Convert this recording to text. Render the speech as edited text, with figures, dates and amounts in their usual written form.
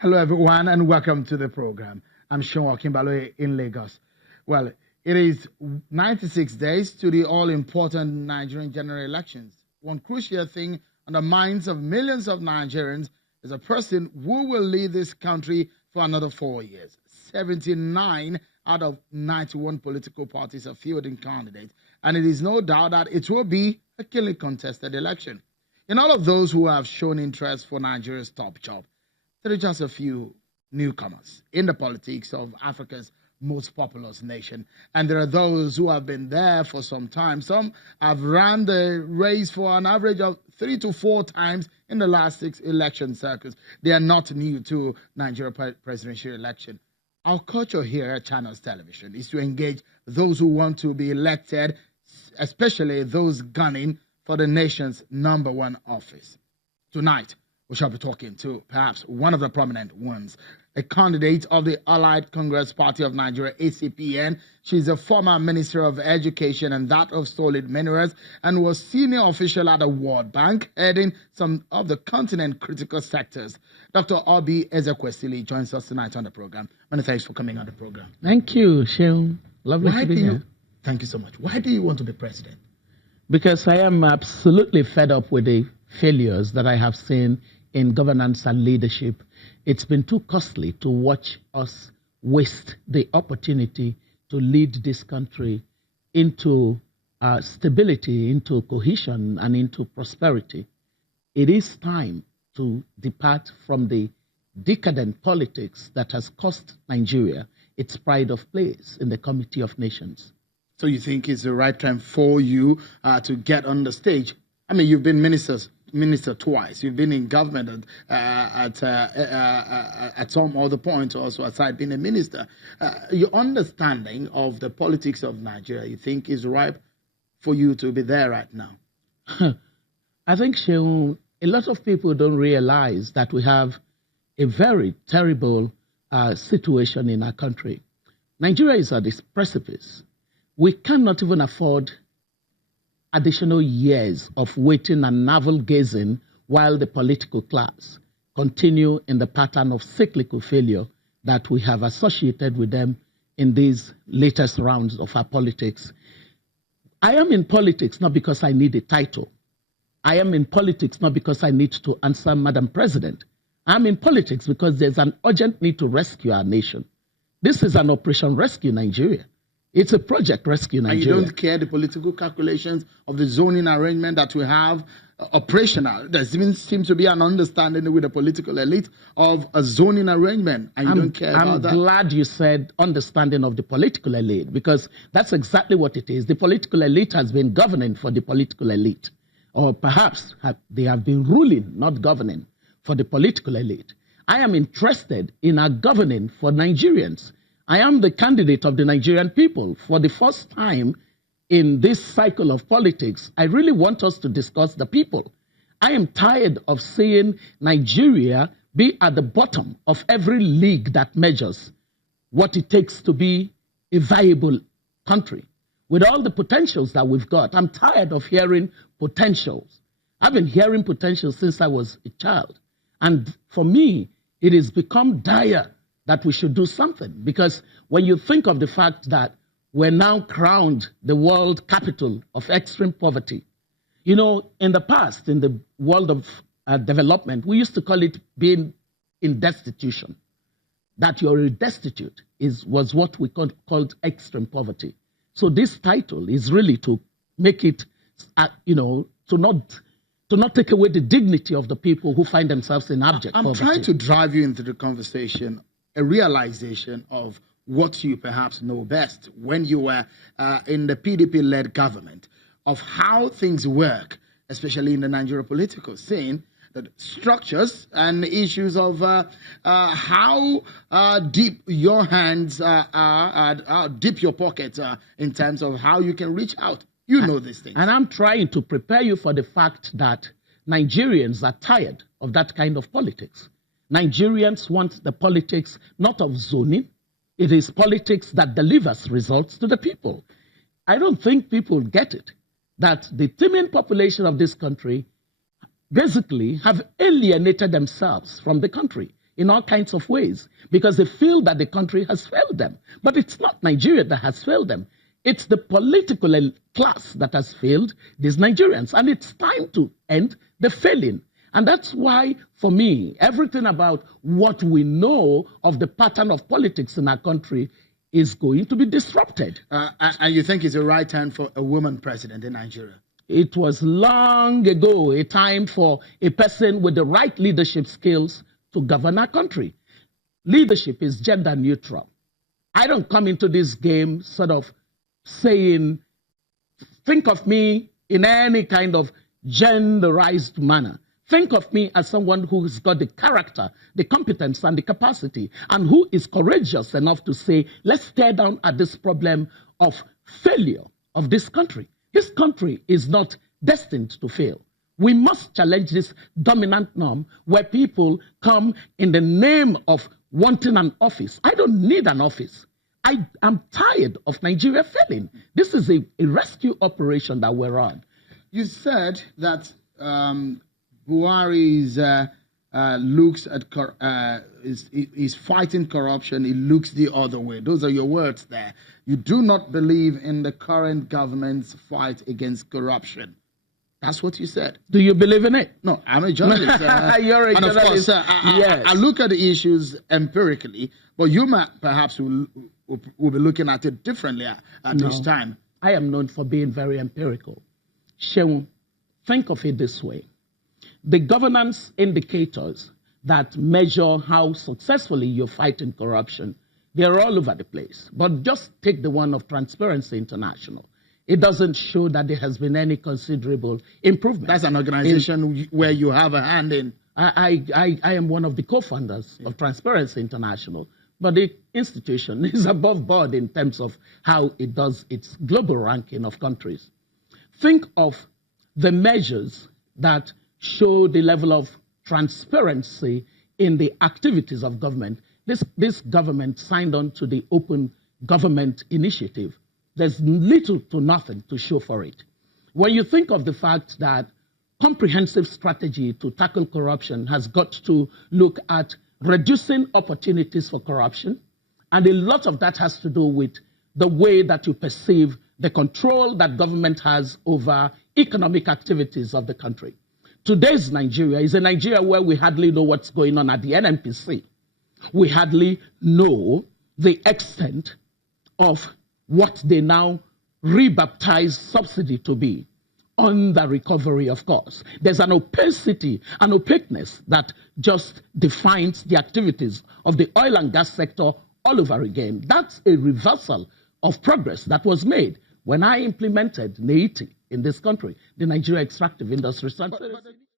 Hello, everyone, and welcome to the program. I'm Sean Kimbalo in Lagos. Well, it is 96 days to the all-important Nigerian general elections. One crucial thing on the minds of millions of Nigerians is a person who will lead this country for another 4 years. 79 out of 91 political parties are fielding candidates, and it is no doubt that it will be a keenly contested election. In all of those who have shown interest for Nigeria's top job, there are just a few newcomers in the politics of Africa's most populous nation. And there are those who have been there for some time. Some have run the race for an average of 3 to 4 times in the last 6 election cycles. They are not new to Nigeria presidential election. Our culture here at Channels Television is to engage those who want to be elected, especially those gunning for the nation's #1 office. Tonight, we shall be talking to perhaps one of the prominent ones, a candidate of the Allied Congress Party of Nigeria, ACPN. She's a former Minister of Education and that of Solid Minerals, and was senior official at the World Bank, heading some of the continent critical sectors. Dr. Obi Ezekwesili joins us tonight on the program. Many thanks for coming on the program. Thank you, Sean. Lovely to be here. Thank you so much. Why do you want to be president? Because I am absolutely fed up with the failures that I have seen in governance and leadership. It's been too costly to watch us waste the opportunity to lead this country into stability, into cohesion, and into prosperity. It is time to depart from the decadent politics that has cost Nigeria its pride of place in the Committee of Nations. So you think it's the right time for you to get on the stage? I mean, you've been minister twice. You've been in government at some other point also aside being a minister. Your understanding of the politics of Nigeria, you think is ripe for you to be there right now? I think, Sheung, a lot of people don't realize that we have a very terrible situation in our country. Nigeria is at this precipice. We cannot even afford additional years of waiting and navel-gazing while the political class continue in the pattern of cyclical failure that we have associated with them in these latest rounds of our politics. I am in politics not because I need a title. I am in politics not because I need to answer Madam President. I'm in politics because there's an urgent need to rescue our nation. This is an Operation Rescue Nigeria. It's a project Rescue Nigeria. And you don't care the political calculations of the zoning arrangement that we have operational. There seems to be an understanding with the political elite of a zoning arrangement, and you don't care about that. I'm glad you said understanding of the political elite, because that's exactly what it is. The political elite has been governing for the political elite, or perhaps they have been ruling, not governing, for the political elite. I am interested in our governing for Nigerians. I am the candidate of the Nigerian people. For the first time in this cycle of politics, I really want us to discuss the people. I am tired of seeing Nigeria be at the bottom of every league that measures what it takes to be a viable country. With all the potentials that we've got, I'm tired of hearing potentials. I've been hearing potentials since I was a child. And for me, it has become dire that we should do something. Because when you think of the fact that we're now crowned the world capital of extreme poverty, you know, in the past, in the world of development, we used to call it being in destitution. That you're destitute was what we called extreme poverty. So this title is really to make it, to not take away the dignity of the people who find themselves in abject poverty. I'm trying to drive you into the conversation, a realization of what you perhaps know best when you were in the PDP-led government, of how things work, especially in the Nigeria political scene, the structures and issues of how deep your hands are, deep your pockets in terms of how you can reach out. You know these things. And I'm trying to prepare you for the fact that Nigerians are tired of that kind of politics. Nigerians want the politics not of zoning. It is politics that delivers results to the people. I don't think people get it, that the teeming population of this country basically have alienated themselves from the country. in all kinds of ways because they feel that the country has failed them. But it's not Nigeria that has failed them. It's the political class that has failed these Nigerians. And it's time to end the failing. And that's why, for me, everything about what we know of the pattern of politics in our country is going to be disrupted. And you think it's the right time for a woman president in Nigeria? It was long ago a time for a person with the right leadership skills to govern our country. Leadership is gender neutral. I don't come into this game sort of saying, think of me in any kind of genderized manner. Think of me as someone who's got the character, the competence, and the capacity, and who is courageous enough to say, let's stare down at this problem of failure of this country. This country is not destined to fail. We must challenge this dominant norm where people come in the name of wanting an office. I don't need an office. I am tired of Nigeria failing. This is a rescue operation that we're on. You said that Buhari looks at is fighting corruption. He looks the other way. Those are your words there. You do not believe in the current government's fight against corruption. That's what you said. Do you believe in it? No, I'm a journalist. You're a and journalist. Of course, yes. I look at the issues empirically, but you might perhaps will be looking at it differently at this time. I am known for being very empirical. Sheung, think of it this way. The governance indicators that measure how successfully you're fighting corruption, they're all over the place. But just take the one of Transparency International. It doesn't show that there has been any considerable improvement. That's an organization where you have a hand in. I am one of the co-founders of Transparency International, but the institution is above board in terms of how it does its global ranking of countries. Think of the measures that show the level of transparency in the activities of government. This government signed on to the Open Government Initiative. There's little to nothing to show for it. When you think of the fact that comprehensive strategy to tackle corruption has got to look at reducing opportunities for corruption, and a lot of that has to do with the way that you perceive the control that government has over economic activities of the country. Today's Nigeria is a Nigeria where we hardly know what's going on at the NNPC. We hardly know the extent of what they now rebaptize subsidy to be. On the recovery, of course. There's an opacity, an opaqueness that just defines the activities of the oil and gas sector all over again. That's a reversal of progress that was made when I implemented NEITI in this country, the Nigeria Extractive Industry Strategy.